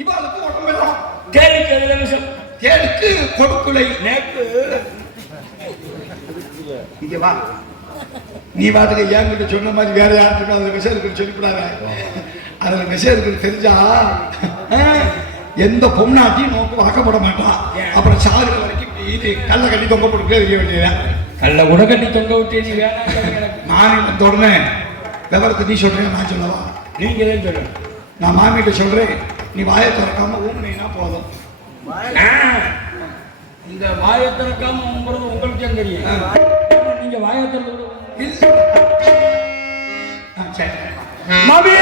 இவளுக்கு உடம்பெல்லாம் தேருக்கு எதுல விஷம்? தேருக்கு கொடுக்குலை. நேக்கு இங்க வா. நீ பாத்துக்க என்கிட்ட சொன்ன மாதிரி வேற யாருக்கும் அதுல விஷயம் இருக்குன்னு சொல்லிவிடாத. அதுல விஷயம் இருக்குன்னு தெரிஞ்சா எந்த பொம்னாட்டியும் நோக்கு வாக்கப்பட மாட்டான். அப்புறம் சாகுற வரைக்கும் இது கல்ல கட்டி தொங்க போட்டு தெரிய வேண்டியதான். கல்ல கூட கட்டி தொங்க விட்டு நீ வேணாம். நான் வந்த உடனே விவரத்தை நீ சொல்றேன், நான் சொல்லவா? நீங்க தான் சொல்லணும். நான் மாமிகிட்ட சொல்றேன், நீ வாயை திறக்காம ஊம்பினா போதும். இந்த வாயை திறக்காம ஊம்புறது உங்களுக்கு தான் தெரியும். நீங்க வாயை திறந்து மாமி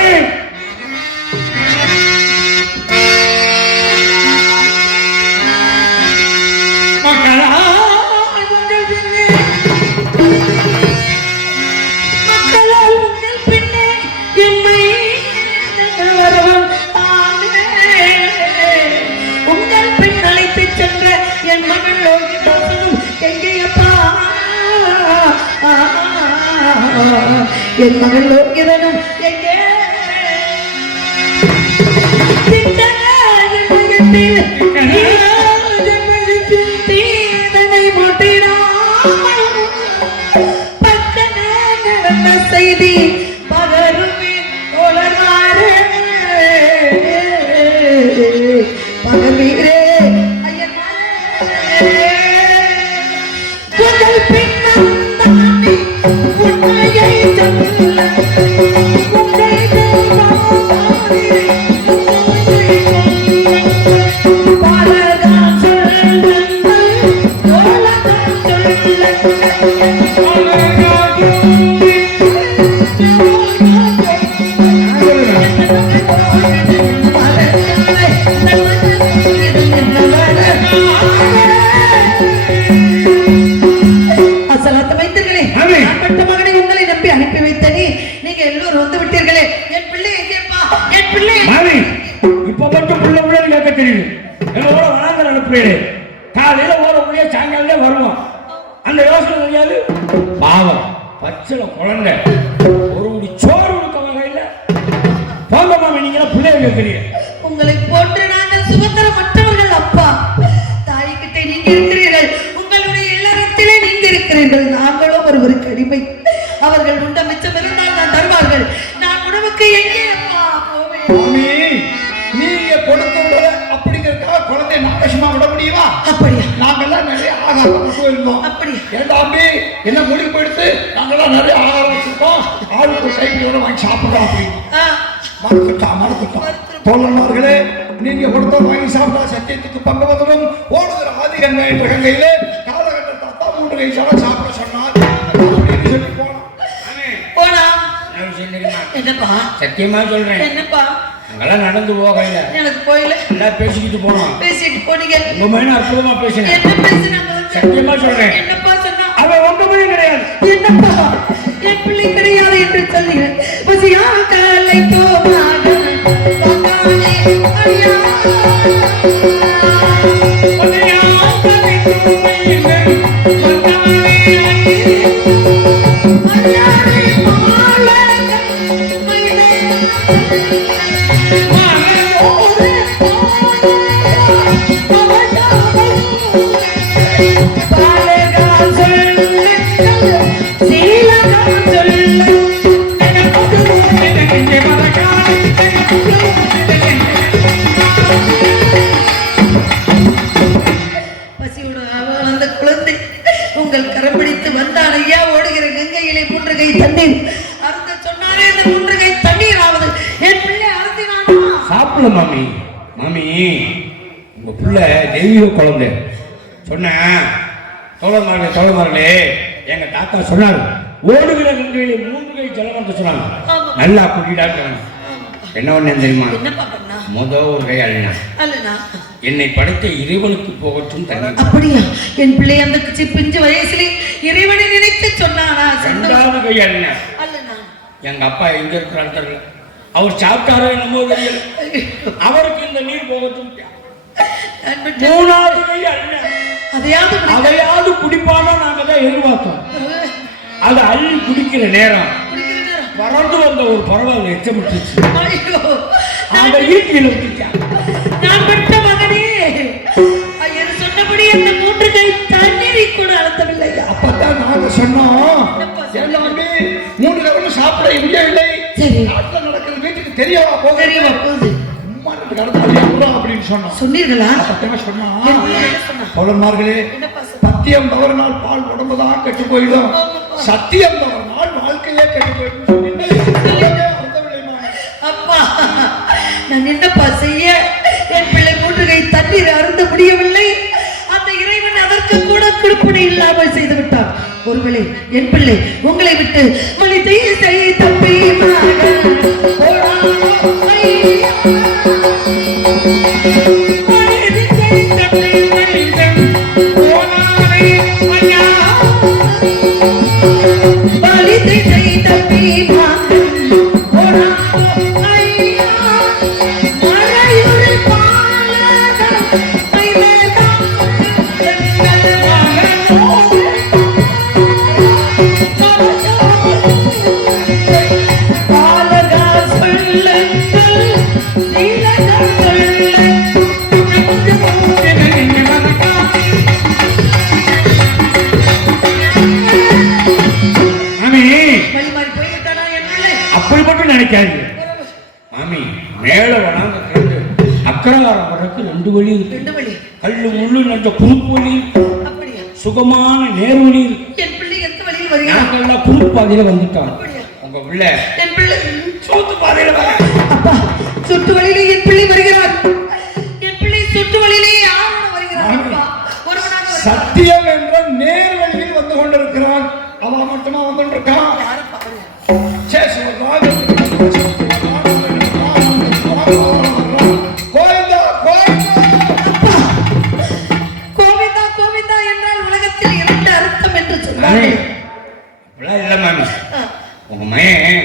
என் மகள் லோகிதாசனும் எங்கேயப்பா? என் மகள் லோகிதனும் எங்கே? தீதனை நடந்த செய்தி பகருமே தோழராரே பகவீரே முதல் பின்னாடி உன்னையை சொல்ல காலையில ஓர முடிய சாயங்காலே வருவோம். அந்த யோசனை தெரியாது. பாவம் பச்சளை குழந்தை ஒரு முடி சோறு கொடுக்க வகையில் போங்க மாமி. நீங்க பிள்ளைய கேட்கிறீங்க. உங்களை போன்று நாங்கள் சுதந்திரமற்றவர்கள் அப்பா. தாய்கிட்ட நீங்க இருக்கிறீர்கள், உங்களுடைய இல்லறத்திலே நீங்க இருக்கிறீர்கள். நாங்களும் ஒருவருக்கு அடிமை. அவர்கள் உண்ட மிச்சம் இருந்தால் தான் தருவார்கள். நான் உணவுக்கு எங்கே அப்பா போவேன்? நீங்க கொடுத்த அப்படிங்கிறதுக்காக குழந்தைய நாகசுமா விட முடியுமா? அப்படியா? நாங்கெல்லாம் நிறைய ஆகாரம் போயிருந்தோம். அப்படியா? ஏண்டாம்பி என்ன முடிவு எடுத்து நாங்கெல்லாம் நிறைய ஆகாரம் வச்சிருக்கோம், ஆளுக்கு கைகளோட வாங்கி சாப்பிடுறோம் அப்படின்னு மறுத்துட்டோம். தோழர்களே, நீங்க கொடுத்த வாங்கி சாப்பிட்டா சத்தியத்துக்கு பங்கு வந்துடும். ஓடுகிற ஆதிகங்கை என்ற கங்கையிலே காலகட்டத்தை தாத்தா 3 கை சாப்பிட சொன்னார் அப்படின்னு சொல்லி போனோம். என்னப்பா? சத்தியமா சொல்றேன். என்னப்பா? அங்கெல்லாம் நடந்து போகல, எனக்கு போயில எல்லாம் பேசிக்கிட்டு போனோம். பேசிட்டு போனீங்க. உங்க மேல அற்புதமா பேசினேன். என்ன பேசினாங்க? சத்தியமா சொல்றேன். என்னப்பா சொன்னா? அவன் உங்க பிள்ளை கிடையாது. என்னப்பா? என் பிள்ளை கிடையாது என்று சொல்லுங்க. பசியா காலை போவாங்க பகானே ஐயா பகையா காலை போவாங்க பகானே ஐயாரே மாலக மைனே உங்கள் கரம் பிடித்து வந்தான் ஐயா. ஓடுகிற கங்கையிலே 3 கை தண்ணீர் அருந்த சொன்னாரே. அந்த 3 கை தண்ணீர் ஆவது என் பிள்ளை அருந்தினானா? சாப்பிடல மாமி. மாமி உங்க பிள்ளை தெய்வீக குழந்தை சொன்ன தோழமார்களே எங்க தாத்தா சொன்னாரு, ஓடுகிற கங்கையிலே 3 கை ஜலம் சொன்னாங்க. நல்லா குட்டிடாங்க. என்ன ஒண்ணு தெரியுமா? முதல் ஒரு கை அழுனா என்னை படைத்த இறைவனுக்கு போகட்டும் தண்ணி. அப்படியா? என் பிள்ளை அந்த பிஞ்சு வயசுல இறைவனை நினைத்து சொன்னானா? 2வது கை அழுனா எங்க அப்பா எங்க இருக்கிறான்னு தெரியல. அவர் சாப்பிட்டாரோ என்னமோ தெரியல. அவருக்கு இந்த நீர் போகட்டும். 3வது கை அழுனா அதையாவது குடிப்பானோ நாங்க தான் எதிர்பார்த்தோம். அதை அள்ளி குடிக்கிற நேரம் பறந்து வந்த ஒரு பறவை எச்சமிட்டுச்சு. அந்த ஈட்டியில் விட்டுச்சா நாட்டுல நடக்கிறது வீட்டுக்கு தெரியவா போகுது? தெரியவா போகுது? சும்மா எனக்கு அடுத்த அப்படின்னு சொன்னோம். சொன்னீர்களா? சொன்னா சோழன்மார்களே, பத்தியம் தவறினால் பால் உடம்புதான் கெட்டு போயிடும், சத்தியம் தவறினால் வாழ்க்கையே கெட்டு போயிடும். அப்பா, நான் என்னப்பா செய்ய? என் பிள்ளை 3 கை தண்ணீர் அருந்த முடியவில்லை. அந்த இறைவன் அதற்கு கூட திருப்பணி இல்லாமல் செய்து விட்டார். ஒருவேளை என் பிள்ளை உங்களை விட்டு மனிதை செய்ய தப்பி மாமி மேல வளாங்க அக்கரகாரம் வர்றதுக்கு 2 வழி இருக்கு. கல்லு முள்ளு நஞ்ச குறுக்கு வழி, சுகமான நேர் வழி இருக்கு. என் பிள்ளை எந்த வழியில் வருகிறார்? நாங்கெல்லாம் குறுக்கு பாதையில வந்துட்டோம். உங்க பிள்ளை என் பிள்ளை சோத்து பாதையில வர. அப்பா, சுற்று வழியிலே என் பிள்ளை வருகிறார். என் பிள்ளை சுற்று வழியிலே யாரோட வருகிறார்? அப்பா, ஒருவனாக சத்தியம் என்ற நேர் வழியில் வந்து கொண்டிருக்கிறான். அவன் மட்டுமா வந்து இருக்கான்? கோவிந்தா கோவிந்தா என்றால் உலகத்தில் 2 அர்த்தம் என்று சொன்னார்கள். இல்ல மாமி, உங்க மகன்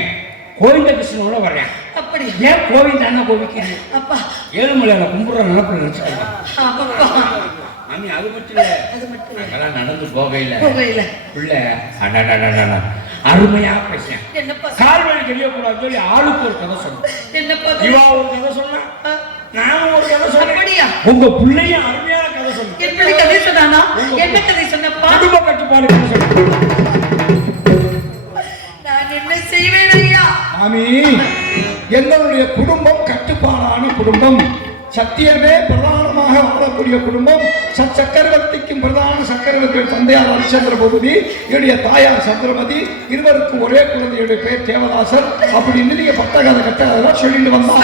கோவிந்த கிருஷ்ணனோட வர்றேன். அப்படி ஏன் கோவிந்தான்னா கோவிக்கிறீங்க? அப்பா, ஏழுமலையில கும்புற நினைப்பு நினைச்சாங்க மாமி. அது மட்டும் இல்ல, அதெல்லாம் நடந்து போகையில பிள்ளை அருமையா பேசுறேன். கால்வழி தெரியக்கூடாது சொல்லி ஆளுக்கு ஒரு கதை சொன்னேன். இவா ஒரு கதை சொன்னா, நானும் ஒரு கதை சொன்னேன். உங்க பிள்ளையும் அருமையான கதை சொன்னேன். என் பிள்ளை கதை சொன்னானா? என்ன கதை சொன்னப்பா? குடும்ப கட்டுப்பாடு கதை சொன்னேன். நான் என்ன செய்வேன் ஐயா? மாமி, எங்களுடைய குடும்பம் கட்டுப்பாடான குடும்பம், சத்தியமே பிரதானமாக வாழக்கூடிய குடும்பம். சக்கரவர்த்திக்கும் பிரதான சக்கரவர்த்தி தந்தையார் ஹரிச்சந்திர பூபதி, என்னுடைய தாயார் சந்திரமதி, இருவருக்கும் ஒரே குழந்தையுடைய பெயர் தேவதாசர். அப்படின்னு நீங்க பட்டகதை கட்டதெல்லாம் சொல்லிட்டு வந்தான்.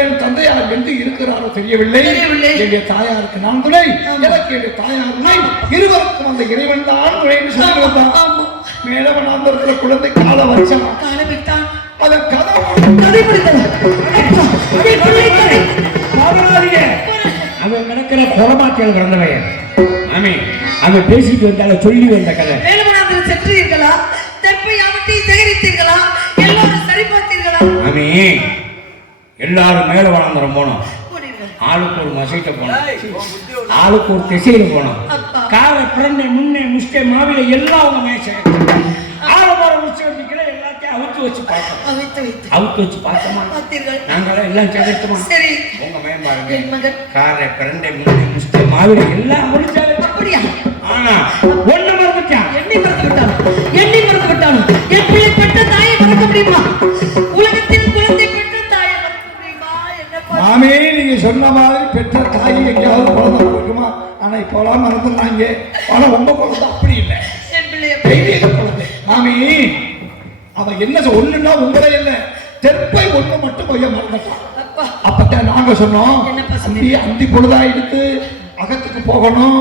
என் தந்தையார் எங்கு இருக்கிறாரோ தெரியவில்லை. என்னுடைய தாயாருக்கு நான் துணை, எனக்கு என்னுடைய தாயார் துணை, இருவருக்கும் அந்த இறைவன் தான் துணைன்னு சொல்லி வந்தான். மேலவன் அந்த இருக்கிற குழந்தை கால வச்சான். அதன் கதை அவன் நடக்கிற கொலமாத்தியல் பிறந்தவைய மாமி, அவன் பேசிட்டு வந்தால சொல்லி வந்த கதை. வேலுமணாந்திரம் சென்றீர்களா? தெப்பை யாவற்றையும் சேகரித்தீர்களா? எல்லாரும் சரி பார்த்தீர்களா? மாமி, எல்லாரும் மேல வளர்ந்துரும் போனோம். ஆளுக்கு ஒரு மசைட்ட போனோம், ஆளுக்கு ஒரு திசையில போனோம். காலை பிறந்த முன்னே முஸ்கே மாவில எல்லாம் அவங்க மேய்ச்ச ஆரம்பர முஸ்கே எல்லாத்தையும் அவுத்து வச்சு பார்த்தோம். அவுத்து வச்சு பார்த்தோமா? நாங்களாம் எல்லாம் சேகரித்தோமா? சரி, உங்க மகன் பாருங்க, காரை பிறந்த முன்னே முஸ்கே மாவில எல்லாம் முடிச்சாரு. அப்படியா? ஆனா ஒண்ணு மறந்துட்டான். எண்ணி மறந்து விட்டான். என் பிள்ளை பெற்ற தாயை மறக்க முடியுமா? உலகத்தின் குழந்தை பெற்ற தாயை மறக்க முடியுமா? என்ன மாமி, நீங்க சொன்ன மாதிரி பெற்ற தாய் எங்கேயாவது குழந்தை இருக்குமா? ஆனா இப்போலாம் மறந்துடுறாங்க. ஆனா உங்க குழந்தை அப்படி இல்லை, குழந்தை. மாமி, அவன் என்ன ஒண்ணுன்னா உங்களே இல்லை, தெற்பை ஒண்ணு மட்டும் போய் மறந்துட்டான். அப்பதான் நாங்க சொன்னோம், அந்தி பொழுதா எடுத்து அகத்துக்கு போகணும்,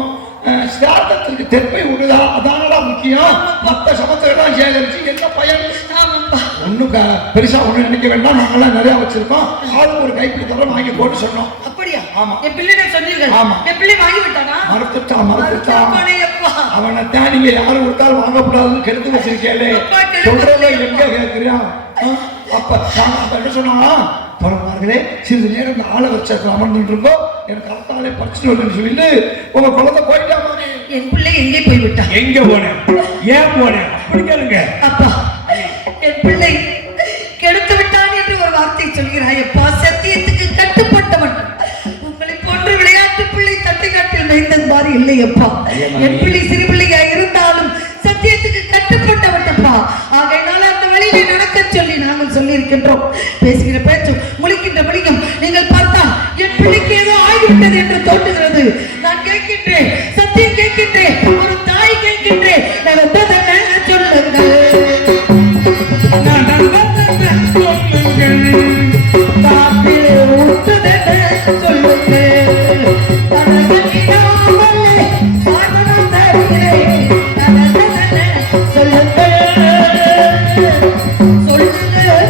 ஸ்ராத்தத்திற்கு தெற்பை விடுதா, அதானடா முக்கியம். மற்ற சமத்துக்கெல்லாம் சேகரிச்சு என்ன பயன்? ஒன்னும் பெருசா ஒண்ணு நினைக்க வேண்டாம், நாங்கெல்லாம் நிறைய வச்சிருக்கோம், ஆளுக்கு ஒரு கைப்பிடி தரம் வாங்கி போட்டு சொன்னோம். அப்படியா? ஆமா. என் பிள்ளை சொன்னீர்கள். ஆமா. என் பிள்ளை வாங்கி விட்டானா? மறுத்துட்டான். அவனை தான் நீங்க யாரும் விட்டாலும் வாங்கக்கூடாதுன்னு கெடுத்து வச்சிருக்கேளே, சொல்றத எங்க கேட்கிறியா? அப்ப என்ன சொன்னா, பரவாயில்லே சிறிது நேரம் இந்த ஆளை வச்சு அமர்ந்துட்டு இருக்கோம், எனக்கு அர்த்தாலே பறிச்சுட்டு வரணும்னு சொல்லிட்டு உங்க குழந்தை போயிட்டாமா. என் பிள்ளை எங்கே போய்விட்டா? எங்க போனேன், ஏன் போனேன் அப்படி கேளுங்க. அப்பா, என் பிள்ளை கெடுத்து விட்டான் என்று ஒரு வார்த்தை சொல்கிறாய். அப்பா, சத்தியத்துக்கு கட்டுப்பட்டவன். உங்களை போன்ற விளையாட்டு பிள்ளை தட்டுக்காட்டில் மேய்ந்தது மாதிரி இல்லை அப்பா. என் பிள்ளை சிறு பிள்ளையா இருந்தாலும் சத்தியத்துக்கு கட்டுப்பட்டவன் அப்பா. ஆகையினால அந்த வழியிலே நடக்க சொல்லி நாங்கள் சொல்லி இருக்கின்றோம். பேசுகிற பேச்சும் முழிக்கின்ற விழியும் நீங்கள் பார்த்தால் என் பிள்ளைக்கு ஏதோ ஆகிவிட்டது என்று தோன்றுகிறது. நான் கேட்கின்றேன், சத்தியம் கேட்கின்றேன், ஒரு தாய் கேட்கின்றேன், நடந்ததென்ன சொல்லுங்கள். காப்பிலே ஊற்றுதென்ன சொல்லுங்கள். நடந்ததினாமலே சாதனம் தருகிறேன், நடந்ததென்ன சொல்லுங்கள். சொல்லுங்கள்.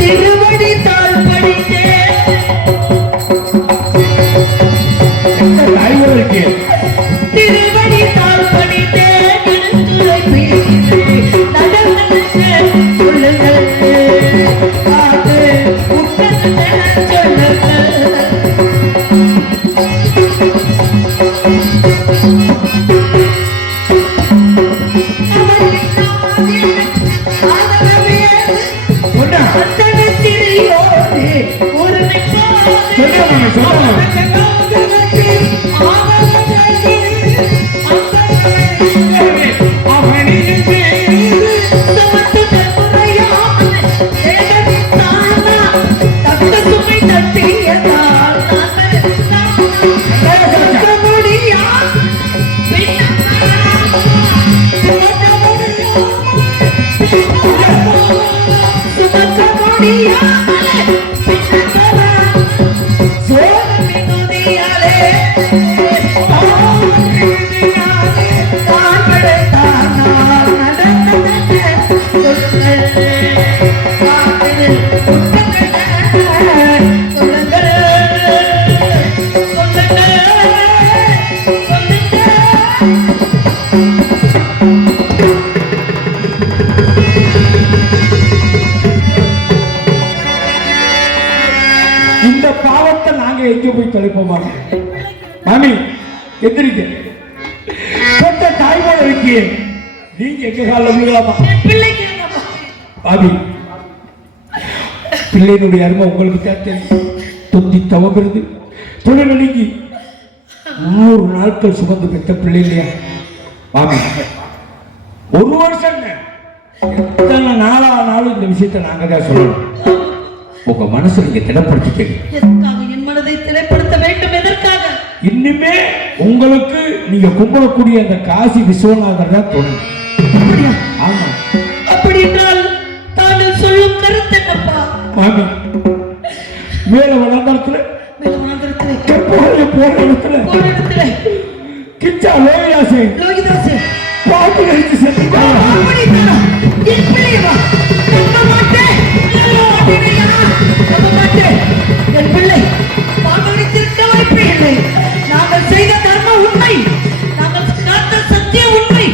திருவடி தாள் படித்தே திருவடி தாள் படித்தே திருத்துறை சொல்லுங்கள். அது சொல்லுங்கள். இந்த பாவத்தை நாங்க எங்க போய் தொலைப்போமா? மாமி எந்திரிக்க, சொந்த தாய்மொழி இருக்கு, நீங்க எங்க காலம் விழுகலாமா? மாமி, பிள்ளையினுடைய அருமை உங்களுக்கு தான் தெரியும். தொந்தி தவங்கிறது தொழில் நீங்கி 100 நாட்கள் சுமந்து பெற்ற பிள்ளை இல்லையா மாமி? 1 வருஷம் எத்தனை நாளானாலும் இந்த விஷயத்தை நாங்க தான் சொல்லணும். உங்க மனசு நீங்க திடப்படுத்திக்க. என் மனதை திடப்படுத்த வேண்டும். எதற்காக? இன்னுமே உங்களுக்கு நீங்க கும்பிடக்கூடிய அந்த காசி விஸ்வநாதர் தான் தோணும். ஆமா, அப்படி என்றால் தாங்கள் சொல்லும் கருத்து என்னப்பா? மாமி, மேல வளர்ந்தத்துல போற இடத்துல கிச்சா லோகிதாசே பாட்டு கழிச்சு செத்துட்டாங்க. என் பிள்ளைவா நம்ப மாட்டேன். என் பிள்ளை பாகடித்திருக்க வாய்ப்பே இல்லை. நாங்கள் செய்த தர்மம் உண்மை, நாங்கள் காத்த சத்தியம் உண்மை,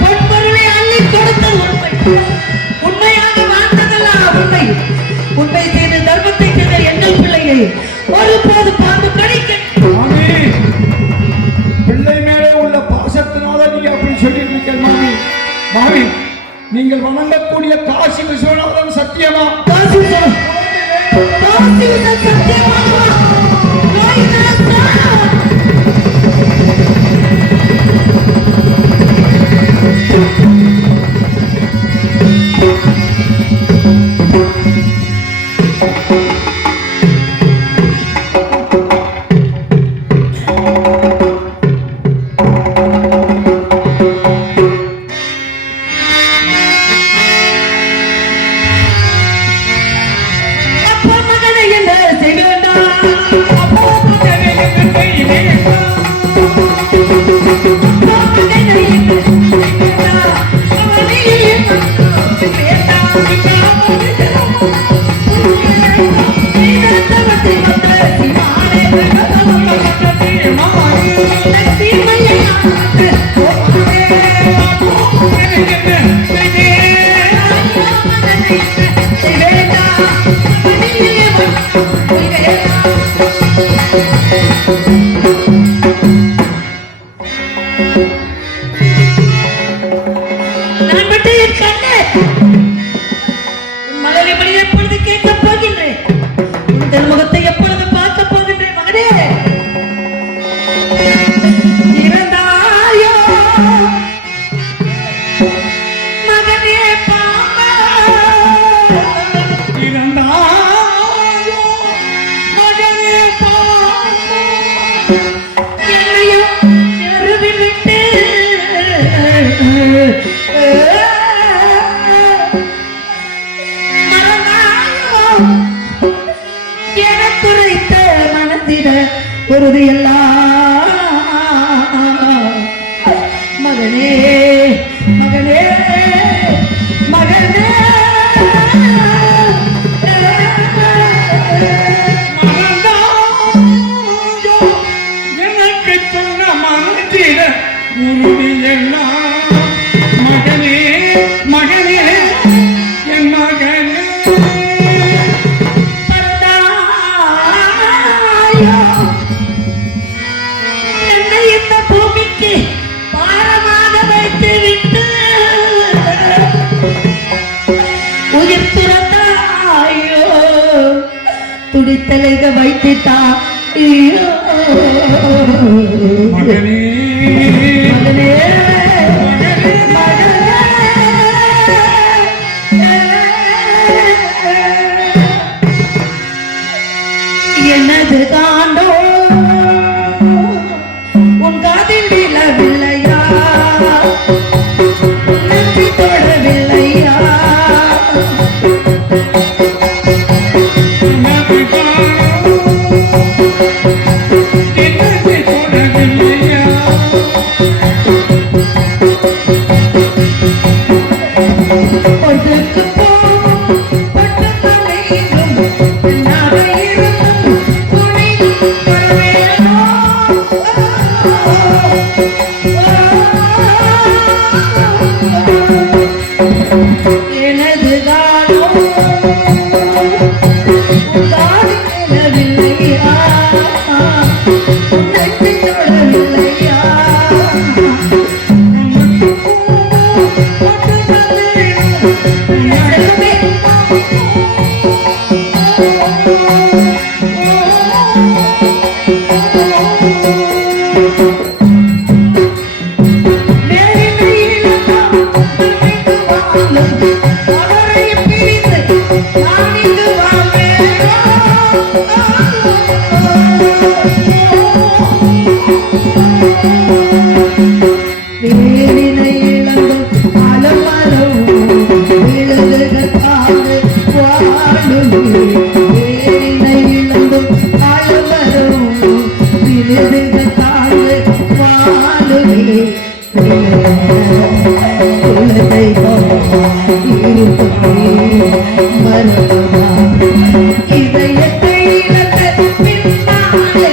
பொன்பொருளை அள்ளி கொடுத்தது உண்மை, உண்மையாக வாழ்ந்ததெல்லாம் உண்மை. உண்மை செய்து தர்மத்தை செய்த எங்கள் பிள்ளையை ஒருபோது பார்த்து கணிக்க. பிள்ளை மேலே உள்ள பாசத்தினால நீங்க அப்படி சொல்லிட்டு இருக்க மாமி. மாமி, நீங்கள் வணங்கக்கூடிய காசி விஸ்வநாதன் சத்தியமா? காசி சத்தியமா? செய்த பொருதையெல்லாம் மகனே மகனே மகனே எனக்கு சொன்ன மனதில உறுதியெல்லாம் மகனே மகனே என் மகனே என்னை இந்த பூமிக்கு பாரமாக வைத்து விட்டு உயிர் துறந்தாயோ துடித்தலைக வைத்துட்டா ஐயோ மகனே மகனே எனது காண்டோ உன் காதில் விழவில்லையா நன்றி தொடவில்லையா பொழுதுக்கு பட்டு தலையிலும் நகையிலும் துணியும் வரவேனோ எனது காலோ காதில் விழவில்லையா நன்றி தொடவில்லையா அவரை பிரிந்து நான் இங்கு வேலினை இழந்தும் அலமரம் விழுதுகள் தாழ்ந்து வாழுமே வேலினை இழந்தும் அலமரம் விழுதுகள் தாழ்ந்து வாழுமே குலதை மரணமா இதயத்தை இழந்த பின்னாலே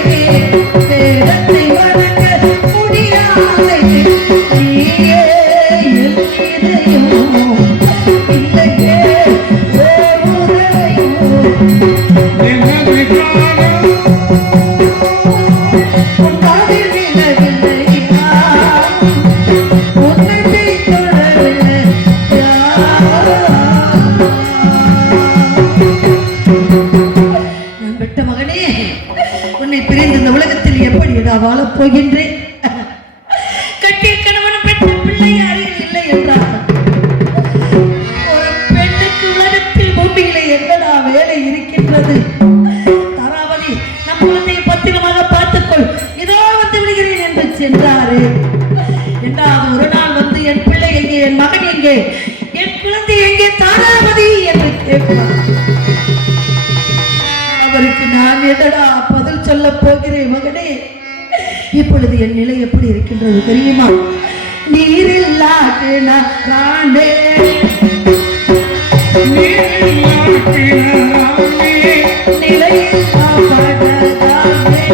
வேதத்தை வணங்க முடியாதே நீயே என் இதயம் இல்லையே ஓர் உதவியோ உன் காதில் விழவில்லையா உன்னை தொடவில்லையா நான் பெற்ற மகனே உன்னை பிரிந்து இந்த உலகத்தில் எப்படி வாழப் போகின்றேன் கட்டிய கணவன் பெற்ற பிள்ளை அருகில் இல்லை என்றார் ஒரு பெண்ணுக்கு உலகத்தில் பூமியிலே என்னடா வேலை இருக்கின்றது தாராவதி நம் குழந்தையை பத்திரமாக பார்த்துக்கொள் இதோ வந்து விடுகிறேன் என்று சென்றாரு என்றாவது ஒரு நாள் வந்து என் பிள்ளை எங்கே என் மகன் எங்கே என் குழந்தை எங்கே தாராவதி என்று கேட்பார் அவருக்கு நான் என்னடா பதில் சொல்ல போகிறேன் மகனே இப்பொழுது என் நிலை எப்படி இருக்கின்றது தெரியுமா நீரில்லா கிணறானே நிலையில்லா படகானே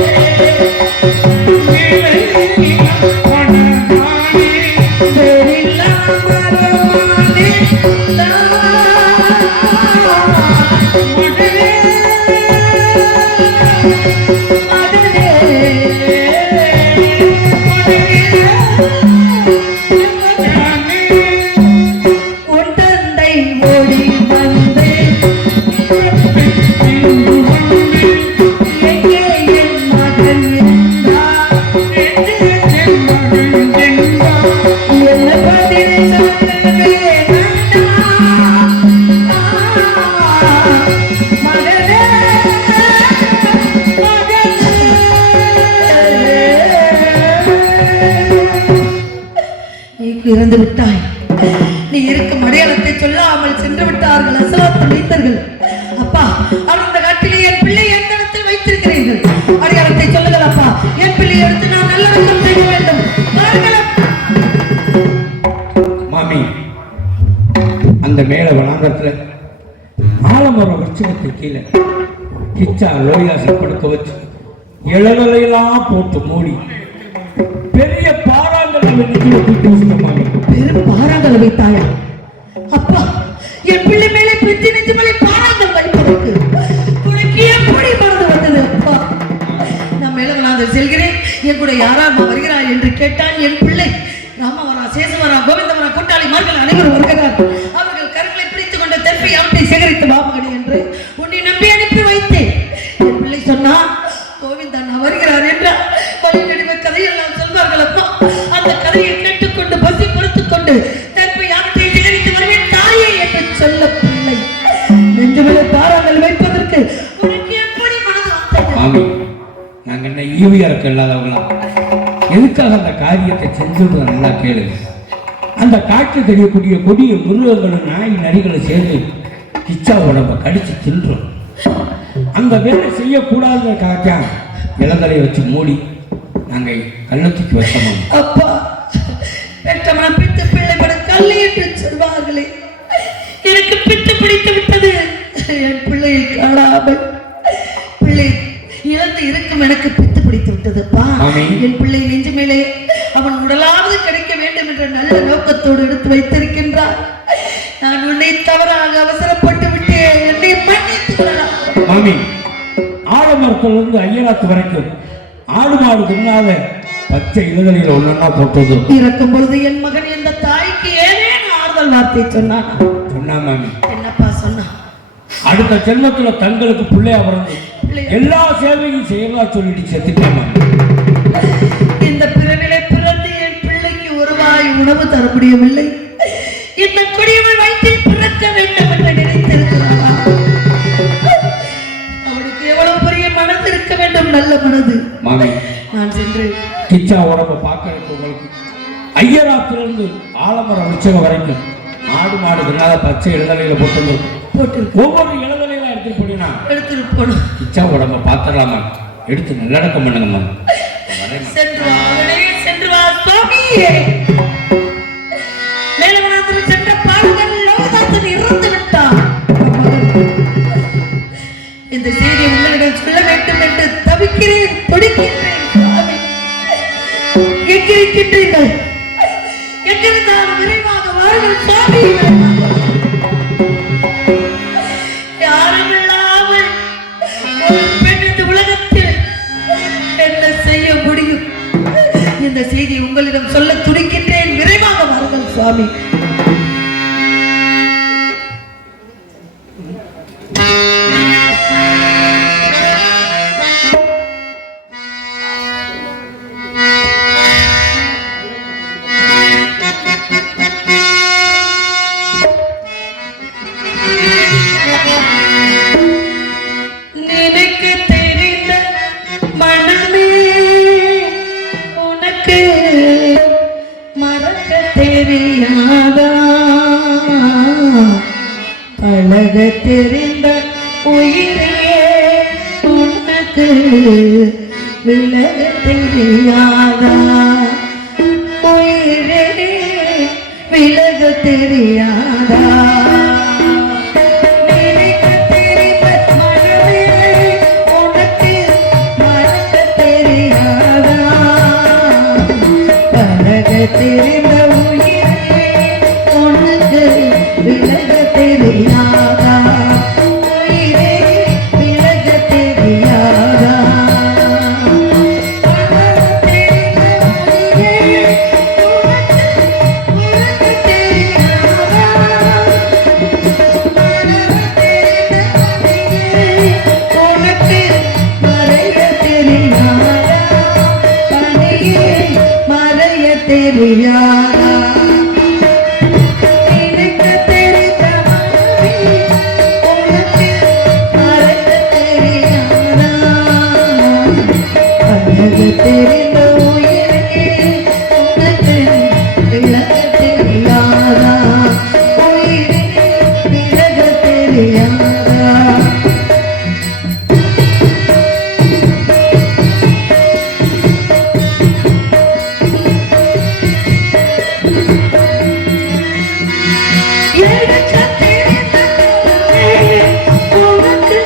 வேறில்லா மரமானே உன் தந்தை ஓடி வந்து எங்கே என் மகன் இருந்தார் என்ன பதில் சொல்லவே மகனே நீ இறந்து விட்டாய் நீ இருக்கும் அடையாளத்தை சொல்லாமல் சென்று விட்டார்கள் அசலாத்து வைத்தர்கள் அப்பா அந்த காட்டிலே என் பிள்ளை எந்த இடத்தில் வைத்திருக்கிறீர்கள் அடையாளம் கீழே கிச்சா லோயாசி படுக்க வச்சு இளவலையெல்லாம் போட்டு மூடி பெரிய பாறாங்கல்ல நெஞ்சில தூக்கி வச்சுட்டோம். பெரும் பாறாங்கல் வைத்தாயா? அப்பா, என் பிள்ளை மேலே பிரித்து நெஞ்சு மேலே பாறாங்கல் வைப்பதற்கு உனக்கு எப்படி மனது வந்தது? அப்பா, நான் மேலவனாக செல்கிறேன், என் கூட யாராமா வருகிறார் என்று கேட்டால் என் பிள்ளை ராமவரா, சேசுவரா, கோவிந்தவரா, கூட்டாளிமார்கள் அனைவரும் வருகிறார். அவர்கள் கருங்களை பிடித்துக் கொண்ட தெற்பை அவற்றை சேகரித்து பாபகடி என்று உன்னை நம்பி அனுப்பி வைத்தேன். என் பிள்ளை சொன்னா கோவிந்தா நான் வருகிறார் என்றால் வழி நடுவ கதையெல்லாம் சொல்வார்கள். அப்பா, அந்த கதையை கேட்டுக்கொண்டு பசி கொடுத்துக் கொண்டு தெற்பை அவற்றை சேகரித்து வருவேன் தாயே என்று சொல்ல பிள்ளை நெஞ்சுகளை பாறாமல் வைப்பதற்கு உனக்கு எப்படி மனது வந்தது? நாங்க என்ன ஈவியருக்கு இல்லாதவங்களா? எதுக்காக அந்த காரியத்தை செஞ்சது நல்லா கேளுங்க. அந்த காட்டில் தெரியக்கூடிய கொடிய மிருகங்களும் நாய் நரிகளும் சேர்ந்து கிச்சா உடம்ப கடிச்சு தின்றோம். அந்த வேலை செய்யக்கூடாதுக்காக இளந்தலையை வச்சு மூடி நாங்கள் கள்ளத்துக்கு வச்சோம். அப்பா, பெற்றமன பித்து பிள்ளை பட கல்லை என்று சொல்வார்களே, எனக்கு பித்து பிடித்து விட்டது. என் பிள்ளையை காணாமல் பிள்ளை இழந்து இருக்கும் எனக்கு பித்து பிடித்து விட்டதுப்பா. என் பிள்ளை நெஞ்சு மேலே அவன் உடலாவது கிடைக்க வேண்டும் என்ற நல்ல நோக்கத்தோடு எடுத்து வைத்திருக்கின்றார். நான் உன்னை தவறாக அவசரப்பட்டு விட்டேன், என்னை மன்னித்து விடலாம். மாமி, ஆலமரத்திலிருந்து ஐயராத்து வரைக்கும் ஆடு மாடு தின்னாத பச்சை இளதலையில் ஒன்னா போட்டது. இறக்கும் பொழுது என் மகன் என்ற தாய்க்கு ஏதேனும் ஆறுதல் வார்த்தை சொன்னான். சொன்னா மாமி. என்னப்பா சொன்னா? அடுத்த ஜென்மத்துல தங்களுக்கு பிள்ளையா பிறந்து எல்லா சேவையும் செய்யவா சொல்லிட்டு செத்துட்டாங்க. இந்த பிறநிலை பிறந்து என் பிள்ளைக்கு ஒரு வாய் உணவு தர முடியவில்லை. இந்த கொடியவள் வயிற்றில் பிறக்க வேண்டும் என்று நினைத்திருக்கிறாரா? அவனுக்கு எவ்வளவு பெரிய மனது இருக்க வேண்டும், நல்ல மனது. மாமி, நான் சென்று கிச்சா உடம்ப பார்க்கறதுக்கு உங்களுக்கு ஐயராத்திலிருந்து ஆலமரம் உற்சவம் வரைக்கும் ஆடு மாடு தின்னாத பச்சை இளதலையில போட்டு ஒவ்வொரு இளதலையில எடுத்துட்டு போனீங்கன்னா எடுத்துட்டு போனோம். கிச்சா உடம்ப பார்த்துடலாமா? எடுத்து நல்லடக்கம் பண்ணுங்கம்மா. சென்று வா மகனே, சென்று வா சுவாமியே. மேலவனாத்தில் சென்ற பாடகன் லோகதாசன் இறந்து விட்டான். இந்த செய்தி உங்களிடம் சொல்ல வேண்டும் என்று தவிக்கிறேன், துடிக்கின்றேன். சுவாமி, எங்கிருக்கின்றீர்கள்? எங்கிருந்தாலும் விரைவாக வாருங்கள் சுவாமி. யாரும் இல்லாமல் ஒரு பெண் இந்த உலகத்தில் என்ன செய்ய முடியும்? இந்த செய்தி உங்களிடம் சொல்ல துடிக்கின்றேன், விரைவாக வாருங்கள் சுவாமி. பழக தெரிந்த உயிரே உனக்கு விலக தெரியாதா? உயிரே விலக தெரியாதா? நினைக்க தெரிந்த மனமே உனக்கு மறக்க தெரியாதா? பழக தெரிந்த உயிரே உனக்கு விலக தெரியாதா? உயிரே விலக தெரியாதா? உனக்கு மறைய தெரியாதா? பணியே மறைய தெரியாதா? தெரிந்த உயிரே உனக்கு விலக தெரியாதா? உயிரே விலக தெரியாதா? எடுக்க தெரிந்த உனக்கு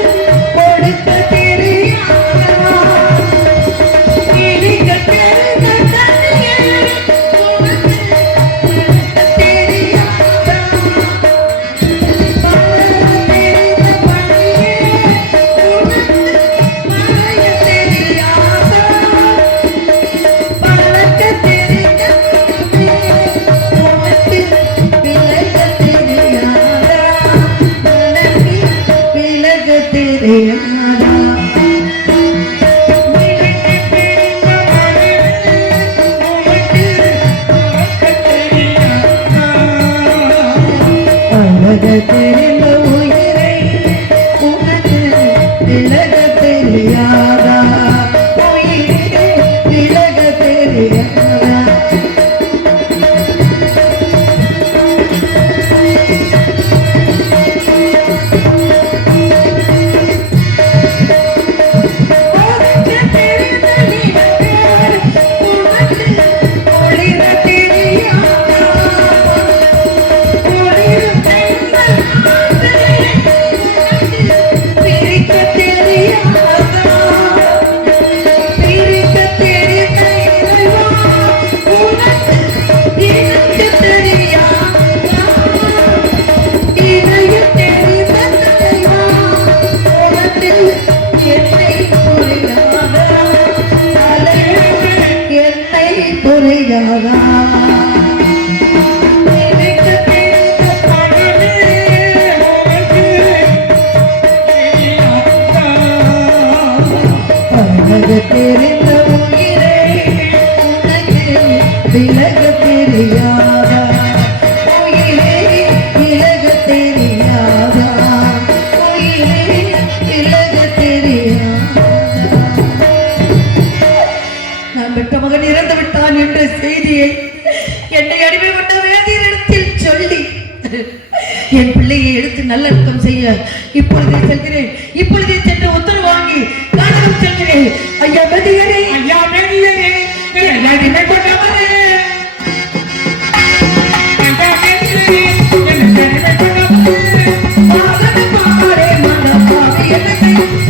தெரிந்த உயிரே உனக்கு விலக தெரியாதா உயிரே விலக தெரியாதா உயிரே விலக தெரியாதா நான் பெற்ற மகன் இறந்து விட்டான் என்ற செய்தியை என்னை அடிமைப்பட்ட வேதியிடத்தில் சொல்லி என் பிள்ளையை எடுத்து நல்லடக்கம் செய்ய இப்பொழுதே செல்கிறேன் இப்பொழுதே சென்று உத்தரவு வாங்கி காணகம் செல்கிறேன் ஐயா வேதியரே ஐயா வேதியரே என்னை அடிமைப்பட்டவரே ஐயா வேதியரே என்னை அடிமைப்பட்டவரே மகன் பாரே மனப்பாவை என்ன செய்தேன்